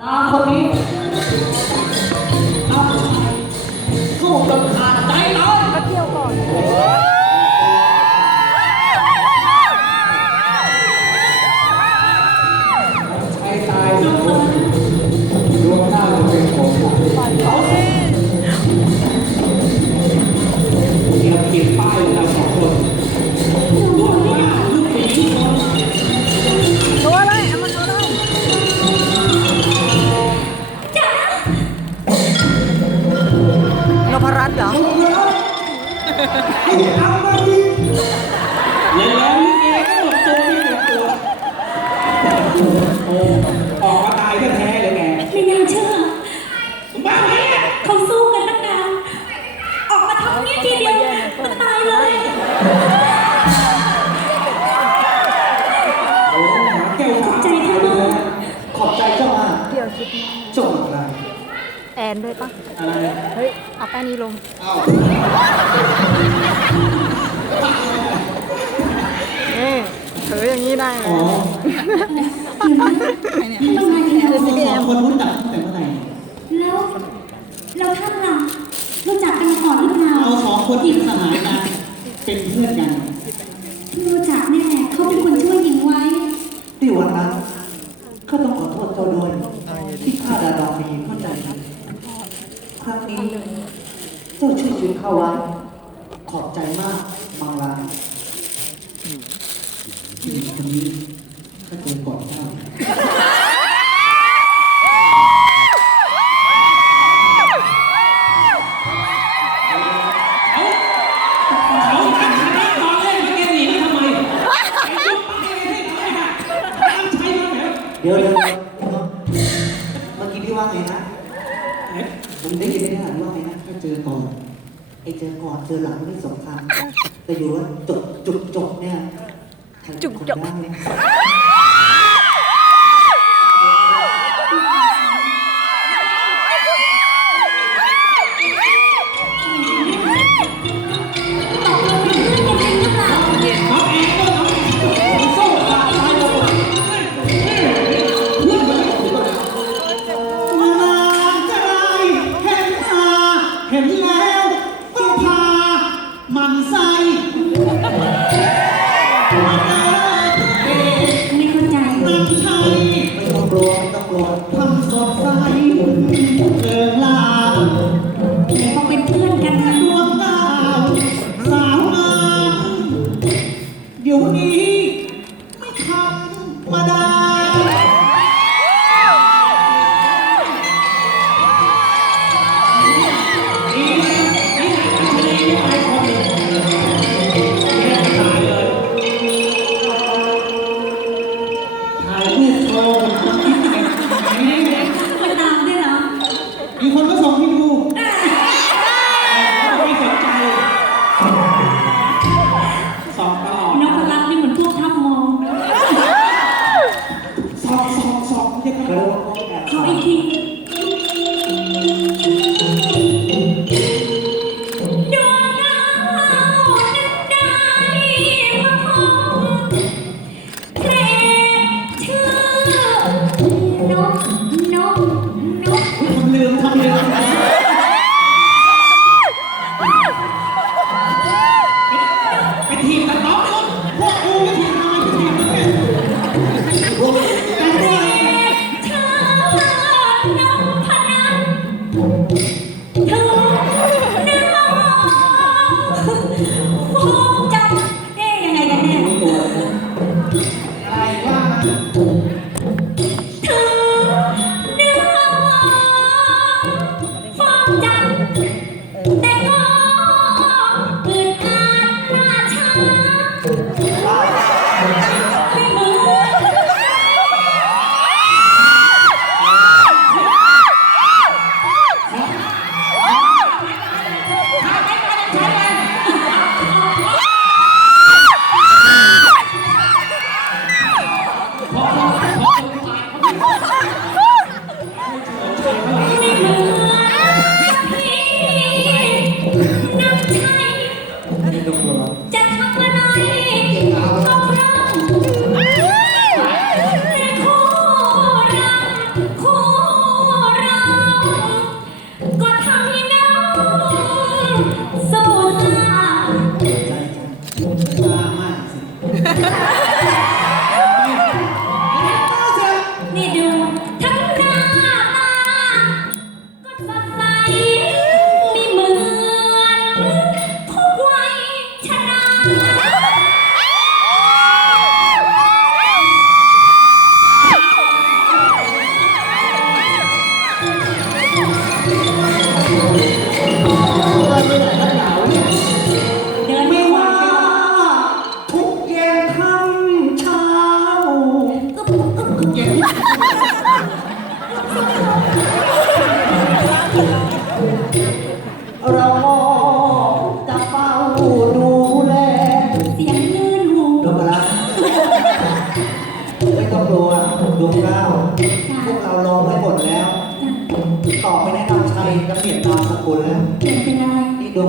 ตาคนนี้น้องชายสู้จนขาดใจเลยก็เที่ยวก่อน โอ้ออกมาตายแท้ๆเลยแกไม่น่าเชื่อมึงบ้าไหมเนี่ยเขาสู้กันตั้งนานออกมาทำนี้ทีเดียวมันตายเลยโอ้หาแก้วฟ้าใจเท่านั้นขอบใจเจ้ามากเกี่ยวชุดนี้จ้าอะไรแอนด้วยปะอะไรเฮ้ยเอาแป้ายนี้ลงเอ้าเอ้ ถืออย่างนี้ได้เลอ๋อยทำไมแล้วเราสองคนรู้จักตั้งแต่เมื่อไหร่แล้วแล้วท่านล่ะรู้จักกันมาก่อนหรือเปล่าเราสองคนเป็นสหายกันเป็นเพื่อนกันรู้จักแน่เขาเป็นคนช่วยหญิงไว้ที่วันนั้นข้าต้องขอโทษเจ้าด้วยที่ข้าดาดองมีเข้าใจผิดครั้งนี้เจ้าช่วยชีวิตข้าไว้ ไอ้เจอก่อนเจอหลังไม่สำคัญแต่อยู่ว่าจุกจุกจบเนี่ยใครเป็นคนได้ ส่อ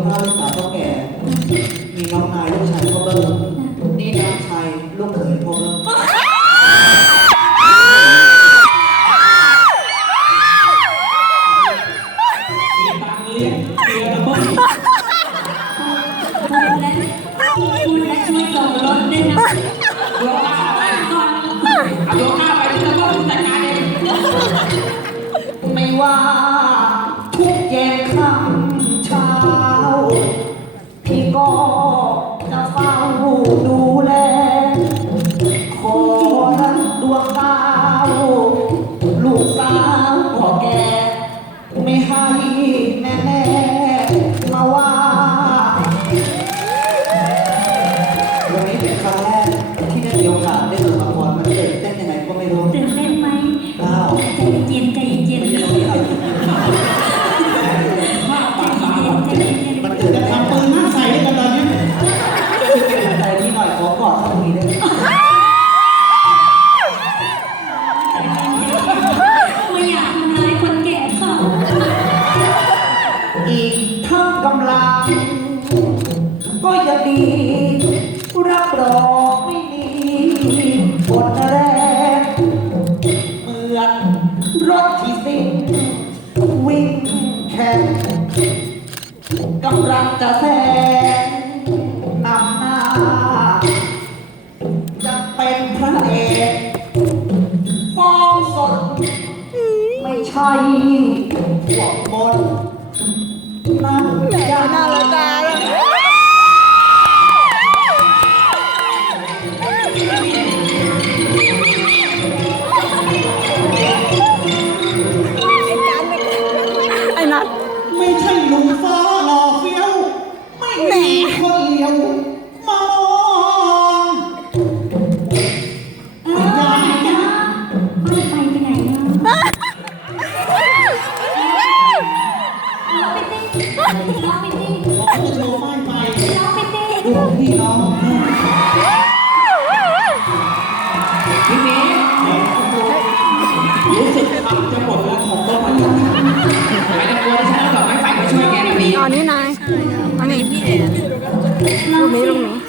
Abraham ละครพระเอกเต้นยังไงก็ไม่รู้ 大家。 น้องมิตต้งขอให้โชว์ป้ายน้องมิตติ้งลูกพี่น้องพี่เมย์รู้สึกจะหมดแล้วของต้นพันธุ์ไม่ต้องกลัวฉันเอาดอกไม้ไฟมาช่วยแกแบบนี้อ๋อนี่นายอันนี้เลูนี้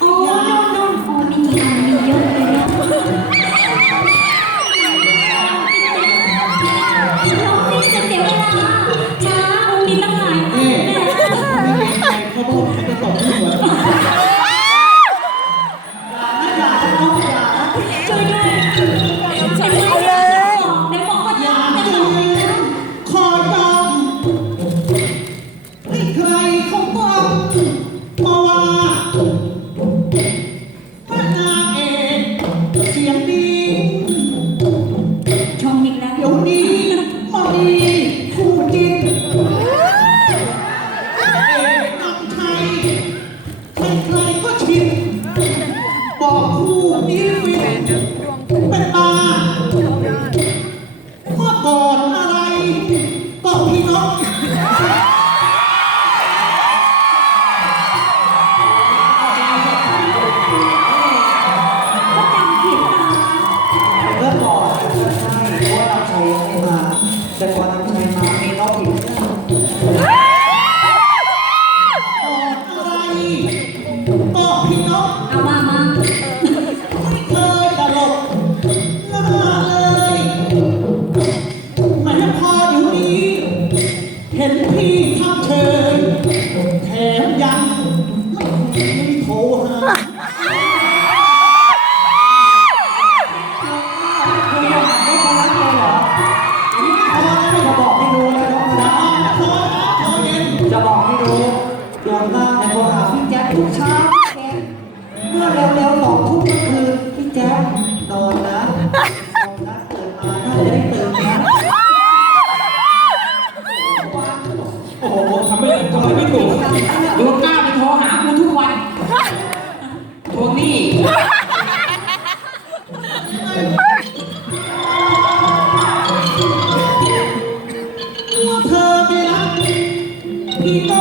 เลยก็ชินบอกคู่นี้ฟินเป็นตาเมื่อก่อนอะไร ก็พี่น้องแต่ก่อน จะบอกให้รู้ดวงหน้าในโทหาพี่แจ๊คทุกเช้าเมื่อเร็วๆสองทุ่มเมื่คืนพี่แจ๊คนอนนะนอนนะตื่นมาน่าจะได้ตื่นนะ Happy